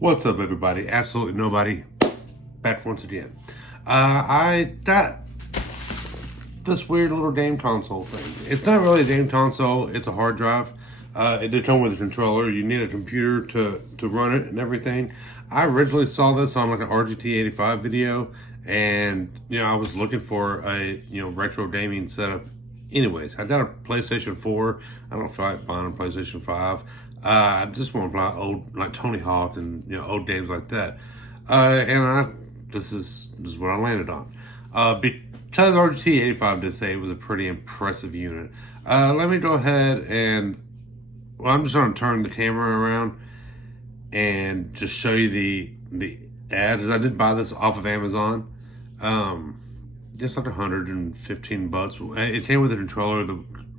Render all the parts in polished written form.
What's up, everybody? Absolutely nobody. Back once again. I got this weird little game console thing. It's not really a game console. It's a hard drive. It did come with a controller. You need a computer to run it and everything. I originally saw this on like an RGT85 video, and I was looking for a retro gaming setup. Anyways, I got a PlayStation 4. I don't feel like buying a PlayStation 5. I just want to play old, like Tony Hawk and old games like that. This is what I landed on. Because RGT85 did say it was a pretty impressive unit. Let me go ahead and I'm just going to turn the camera around and just show you the ad. As I did buy this off of Amazon. Just like $115. It came with a controller.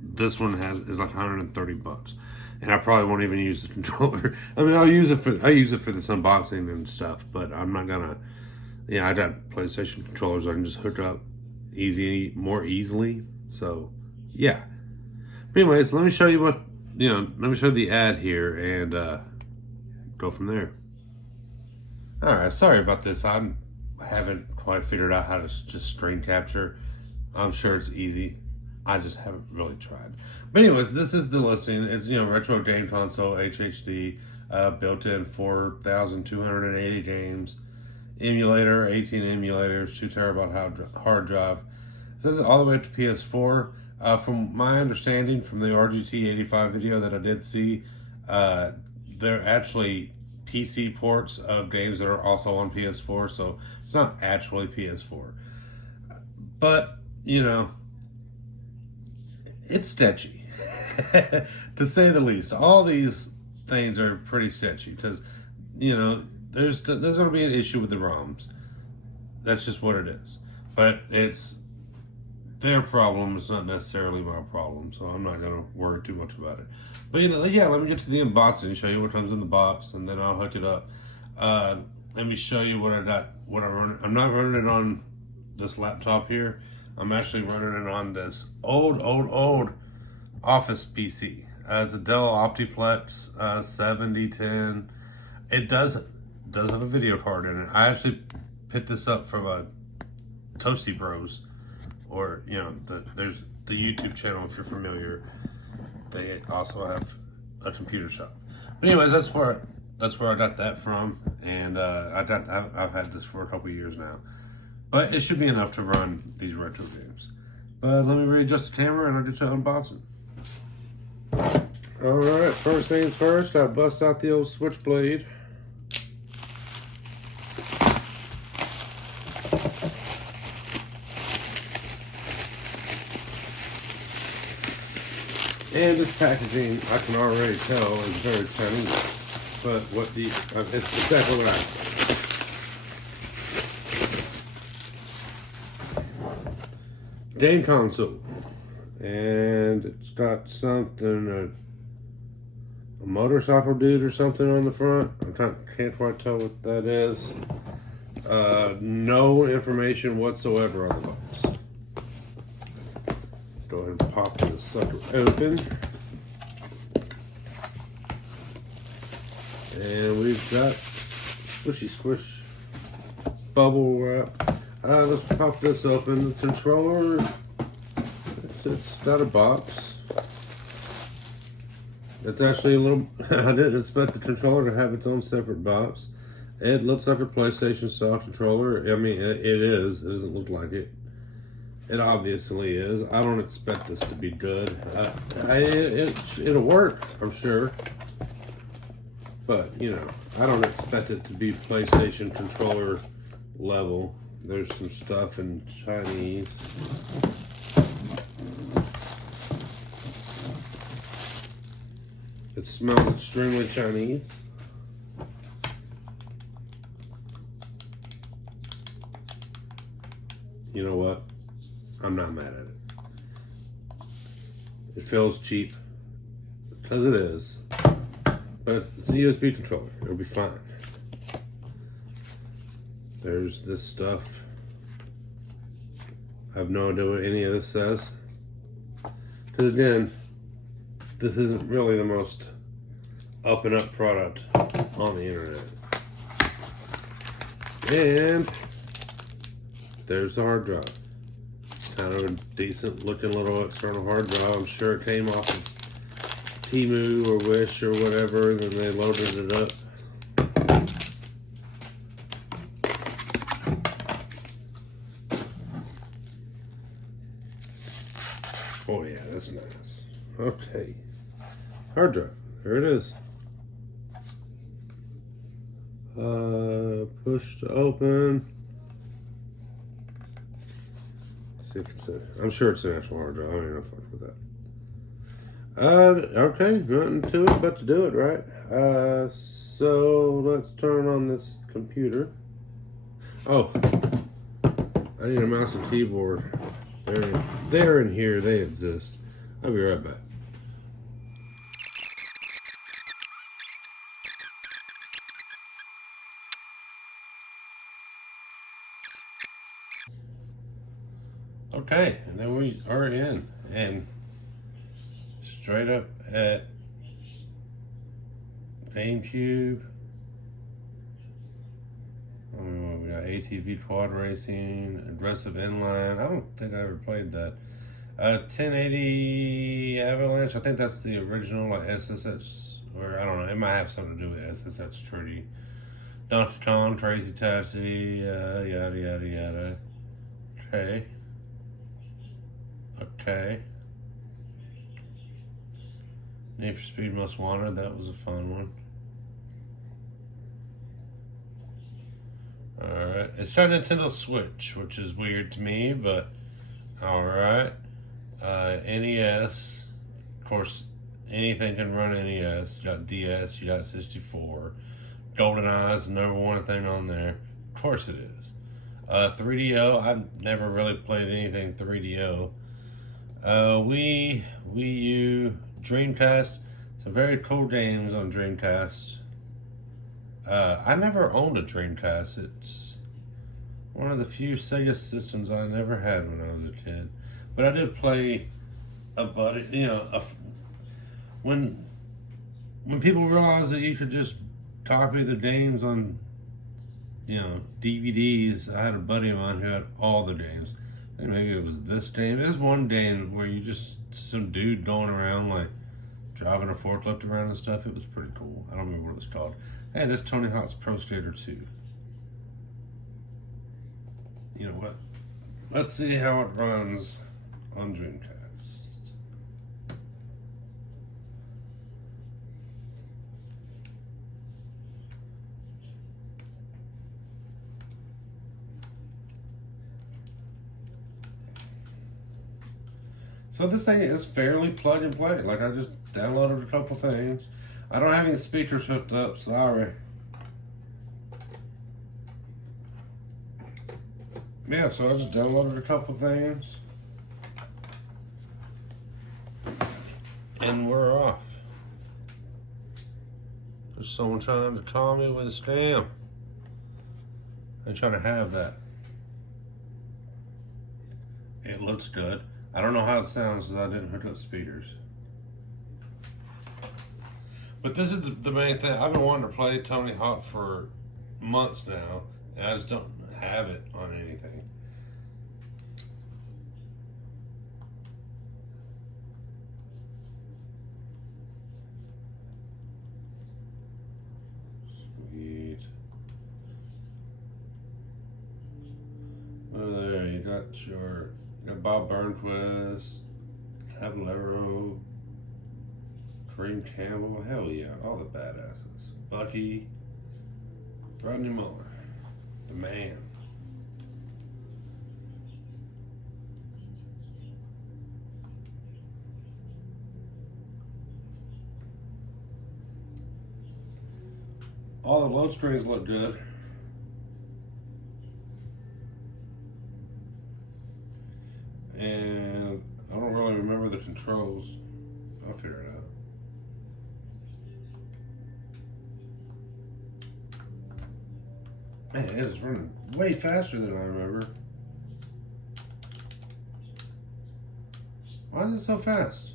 This one is like $130, and I probably won't even use the controller. I mean, I use it for this unboxing and stuff, but I'm not gonna. I got PlayStation controllers I can just hook up more easily. So yeah. But anyways, let me show you what Let me show you the ad here and go from there. All right, sorry about this. I haven't quite figured out how to just screen capture. I'm sure it's easy. I just haven't really tried. But anyways, this is the listing. It's retro game console HHD, built-in 4,280 games, emulator 18 emulators, 2 terabyte hard drive. It says all the way up to PS4. From my understanding from the RGT85 video that I did see, they're actually PC ports of games that are also on PS4, so it's not actually PS4. But, it's sketchy, to say the least. All these things are pretty sketchy because, there's going to be an issue with the ROMs. That's just what it is. But it's their problem. It's not necessarily my problem, so I'm not going to worry too much about it. But yeah, let me get to the unboxing, show you what comes in the box, and then I'll hook it up. Let me show you what I got, what I'm running. I'm not running it on this laptop here. I'm actually running it on this old office PC. It's a Dell Optiplex 7010. It does have a video card in it. I actually picked this up from a Toasty Bros, or there's the YouTube channel if you're familiar. They also have a computer shop. But anyways, that's where I got that from, and I've had this for a couple years now. But it should be enough to run these retro games. But let me readjust the camera and I'll get to unboxing. Alright, first things first, I bust out the old switchblade. And this packaging, I can already tell, is very Chinese. But it's exactly what I said. Game console, and it's got something, a motorcycle dude or something on the front. I can't quite tell what that is. No information whatsoever on the box. Go ahead and pop this sucker open, and we've got squishy squish bubble wrap. Let's pop this open. The controller, it's got a box. It's actually a little, I didn't expect the controller to have its own separate box. It looks like a PlayStation style controller. I mean, it is. It doesn't look like it. It obviously is. I don't expect this to be good. It'll work, I'm sure. But, I don't expect it to be PlayStation controller level. There's some stuff in Chinese. It smells extremely Chinese. You know what? I'm not mad at it. It feels cheap, because it is. But it's a USB controller. It'll be fine. There's this stuff. I have no idea what any of this says. Because again, this isn't really the most up and up product on the internet. And there's the hard drive. Kind of a decent looking little external hard drive. I'm sure it came off of Temu or Wish or whatever, and then they loaded it up. Oh yeah, that's nice. Okay. Hard drive. There it is. Push to open. See if it's I'm sure it's an actual hard drive. I don't even know if I with that. Okay, nothing to it but to do it, right? So let's turn on this computer. Oh, I need a mouse and keyboard. They're in here. They exist. I'll be right back. Okay, and then we are in, and straight up at GameCube. We got ATV quad racing, aggressive inline. I don't think I ever played that. 1080 Avalanche. I think that's the original, like SSX, or I don't know. It might have something to do with SSX Treaty. Donkey Kong, Crazy Taxi, yada yada yada. Okay. Okay. Need for Speed Most Wanted, that was a fun one. Alright, it's got Nintendo Switch, which is weird to me, but alright. NES, of course, anything can run NES. You got DS, you got 64. GoldenEye's the #1 thing on there. Of course it is. 3DO, I've never really played anything 3DO. Wii U, Dreamcast, some very cool games on Dreamcast. I never owned a Dreamcast. It's one of the few Sega systems I never had when I was a kid. But I did play a buddy, when people realized that you could just copy the games on, DVDs, I had a buddy of mine who had all the games. And maybe it was this game. There's one game where you just, some dude going around, like, driving a forklift around and stuff. It was pretty cool. I don't remember what it was called. Hey, this Tony Hawk's Pro Skater 2. You know what? Let's see how it runs on Dreamcast. So this thing is fairly plug and play. Like, I just downloaded a couple things. I don't have any speakers hooked up, sorry. Yeah, so I just downloaded a couple things. And we're off. There's someone trying to call me with a scam. I'm trying to have that. It looks good. I don't know how it sounds because I didn't hook up speakers. But this is the main thing. I've been wanting to play Tony Hawk for months now, and I just don't have it on anything. Sweet. Oh, there you got Bob Burnquist, Caballero, Kareem Campbell, hell yeah, all the badasses. Bucky, Rodney Muller, the man. All the load screens look good. And I don't really remember the controls. I'll figure it out. Man, it is running way faster than I remember. Why is it so fast?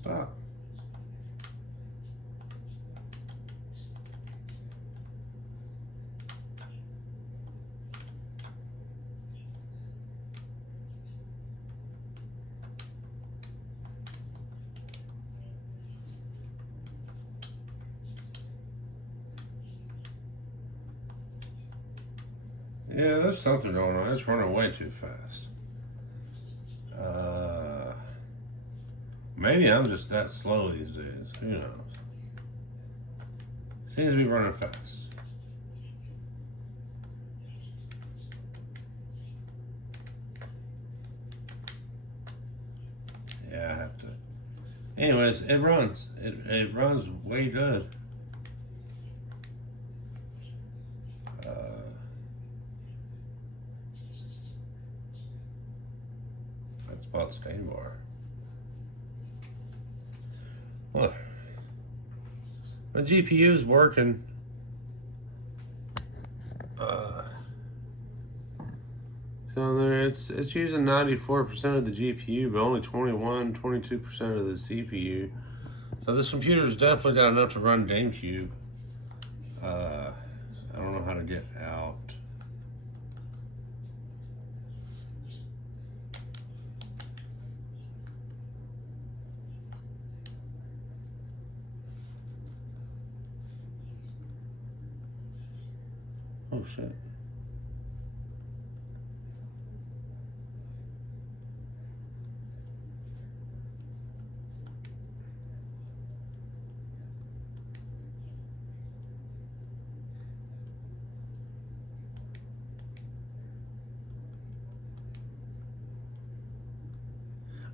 Stop. Yeah, there's something going on. It's running way too fast. Maybe I'm just that slow these days. Who knows? Seems to be running fast. Yeah, I have to. Anyways, it runs. It runs way good. That's about staying bar. Look, my GPU's working. So there, it's using 94% of the GPU, but only 22% of the CPU. So this computer's definitely got enough to run GameCube. I don't know how to get out. Oh shit.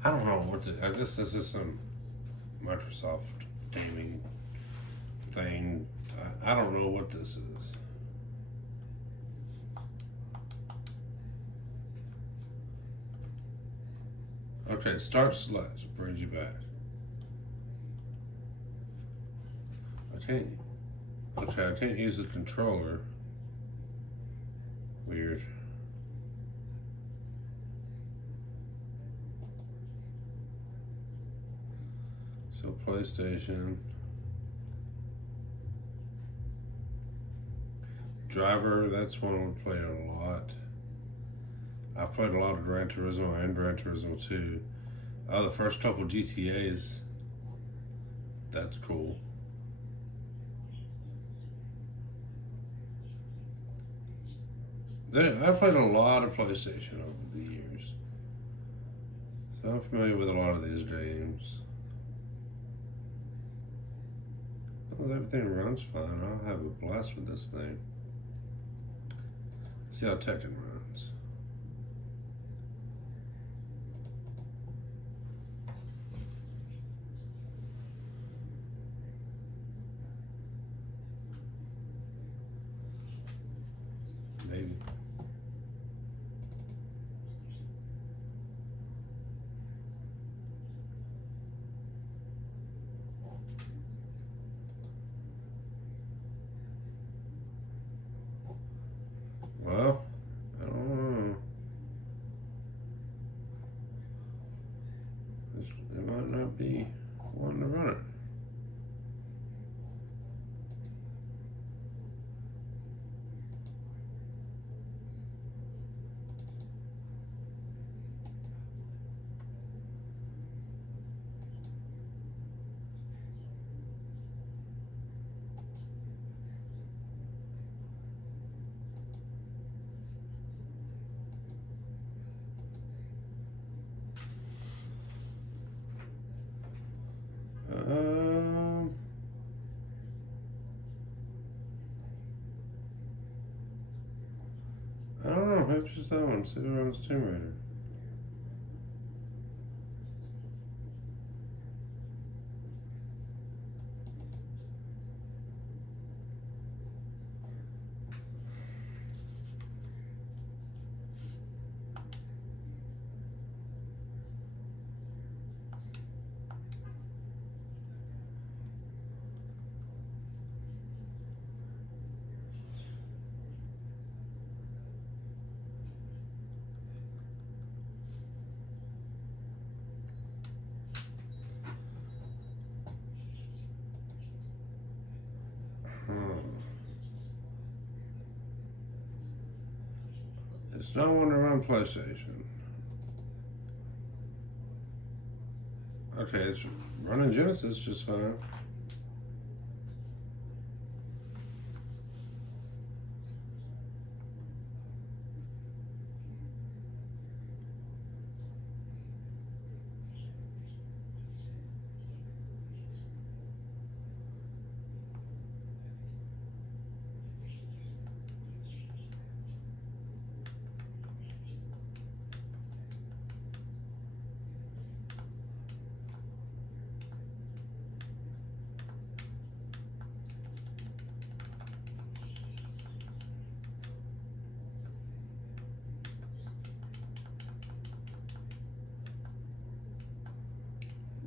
I don't know what to. I guess this is some Microsoft gaming thing. I don't know what this is. Okay, start select. It brings you back. Okay, I can't use the controller. Weird. So PlayStation. Driver, that's one we played a lot. I've played a lot of Gran Turismo and Gran Turismo 2. The first couple GTAs. That's cool. I played a lot of PlayStation over the years. So I'm familiar with a lot of these games. Well, everything runs fine. I'll have a blast with this thing. See how Tekken runs. Maybe. Well, I don't know. It might not be one to run it. I don't know. Maybe it's just that one. See what runs Tomb Raider. It's not one to run PlayStation. Okay, it's running Genesis just fine.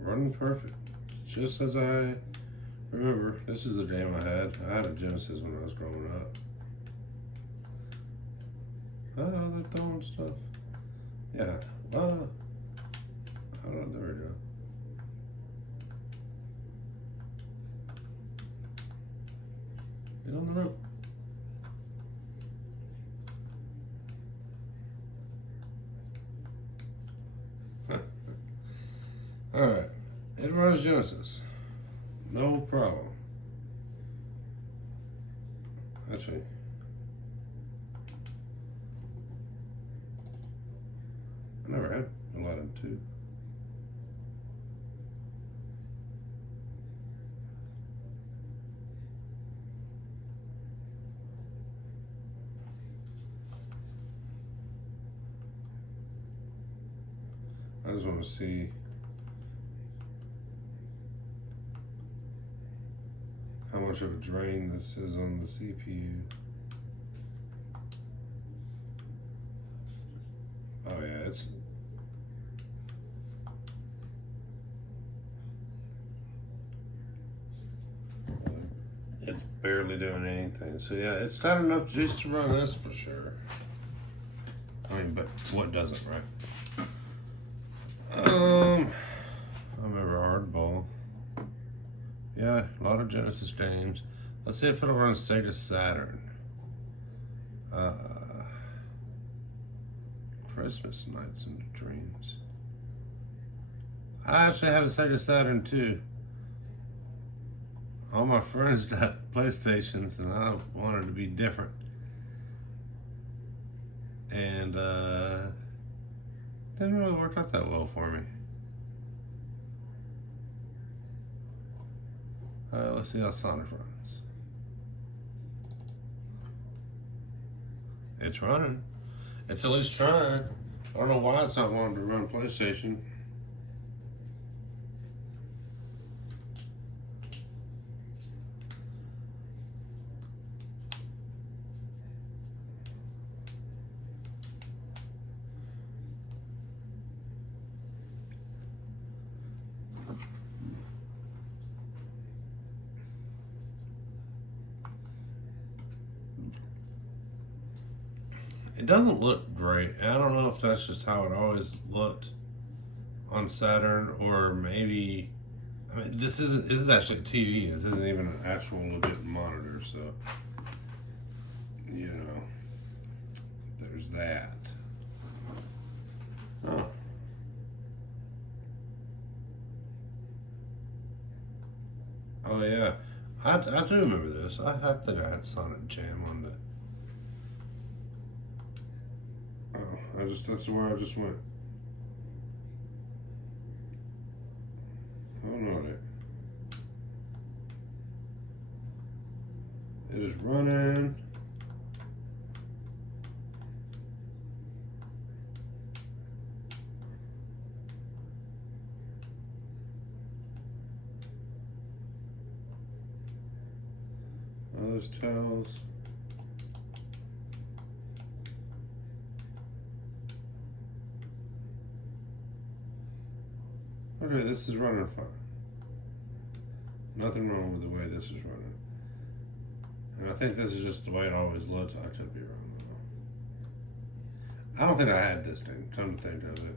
running perfect. Just as I remember. This is the game I had. I had a Genesis when I was growing up. Oh, they're throwing stuff. Yeah. Oh, there we go. Get on the rope. Alright. It runs Genesis. No problem. Actually, I never had Aladdin 2. I just want to see how much of a drain this is on the CPU. Oh yeah, it's barely doing anything. So yeah, it's got enough juice to run this for sure. I mean, but what doesn't, right? I remember Hardball. Yeah, a lot of Genesis games. Let's see if it'll run Sega Saturn. Christmas Nights and Dreams. I actually had a Sega Saturn too. All my friends got PlayStations and I wanted to be different. And didn't really work out that well for me. Let's see how Sonic runs. It's running. It's at least trying. I don't know why it's not wanting to run PlayStation. It doesn't look great. I don't know if that's just how it always looked on Saturn, or maybe, I mean, this is actually a TV. This isn't even an actual legit monitor, so you know, there's that. Oh. Oh yeah, I do remember this. I think I had Sonic Jam on the. That's where I just went. Oh no, it is running. Oh, those towels. Okay, this is running fine. Nothing wrong with the way this is running. And I think this is just the way it always looked. I could be wrong though. I don't think I had this thing, come to think of it.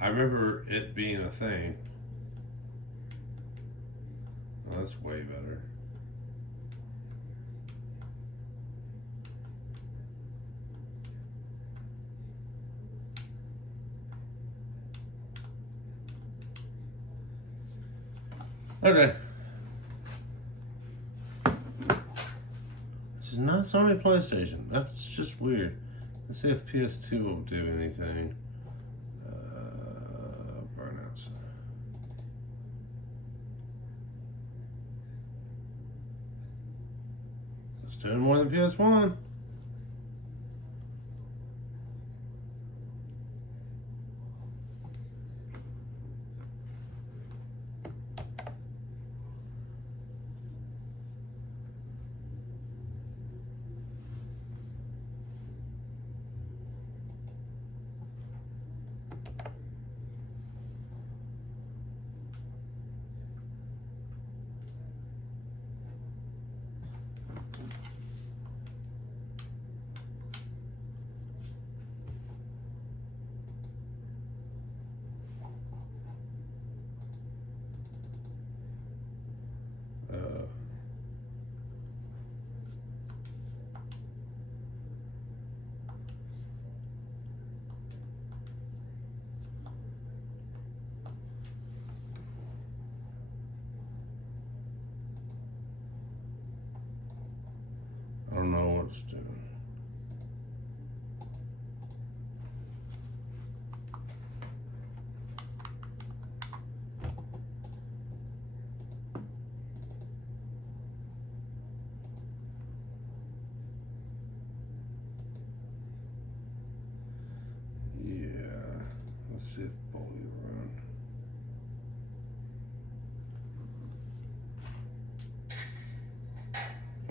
I remember it being a thing. Oh, that's way better. Okay. It's not Sony PlayStation. That's just weird. Let's see if PS2 will do anything. Burnouts. It's doing more than PS1. it's doing. Let's see if Bully around.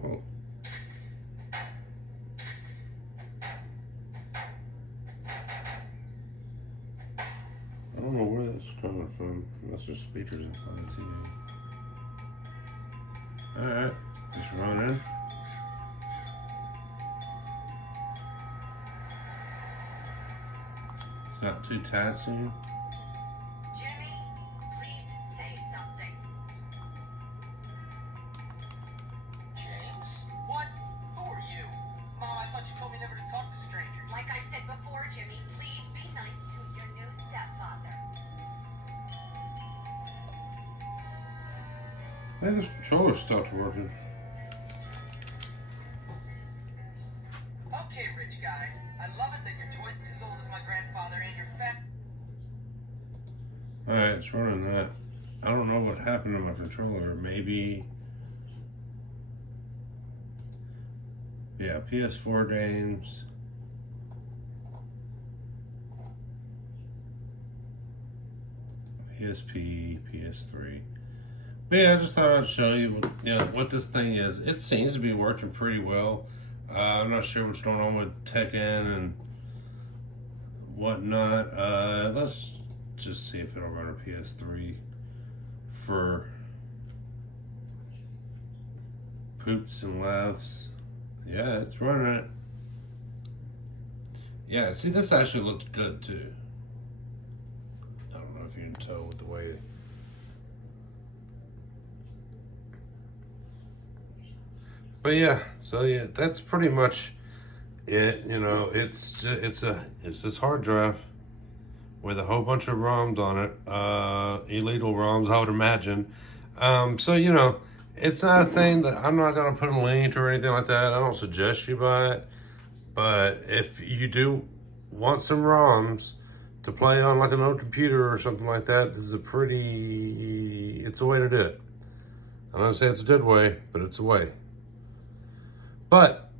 Oh. I don't know where that's coming from. Unless there's speakers inside the TV. Alright, just running. It's got 2 tats in. Jimmy, please say something. James? What? Who are you? Mom, I thought you told me never to talk to strangers. Like I said before, Jimmy, please be nice to your new stepfather. Hey, this controller stopped working. Okay, rich guy. I love it that you're twice as old as my grandfather and you're fat. Alright, it's running that. I don't know what happened to my controller. Maybe. Yeah, PS4 games. PSP, PS3. But yeah, I just thought I'd show you, what this thing is. It seems to be working pretty well. I'm not sure what's going on with Tekken and whatnot. Let's just see if it'll run a PS3 for poops and laughs. Yeah, it's running it. Yeah, see, this actually looked good too. I don't know if you can tell with the way. But yeah, so yeah, that's pretty much it. It's this hard drive with a whole bunch of ROMs on it, illegal ROMs, I would imagine. So it's not a thing that I'm not gonna put a link or anything like that. I don't suggest you buy it, but if you do want some ROMs to play on like an old computer or something like that, this is it's a way to do it. I'm not saying it's a good way, but it's a way. But,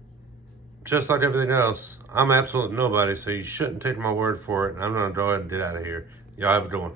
just like everything else, I'm absolute nobody, so you shouldn't take my word for it. I'm going to go ahead and get out of here. Y'all have a good one.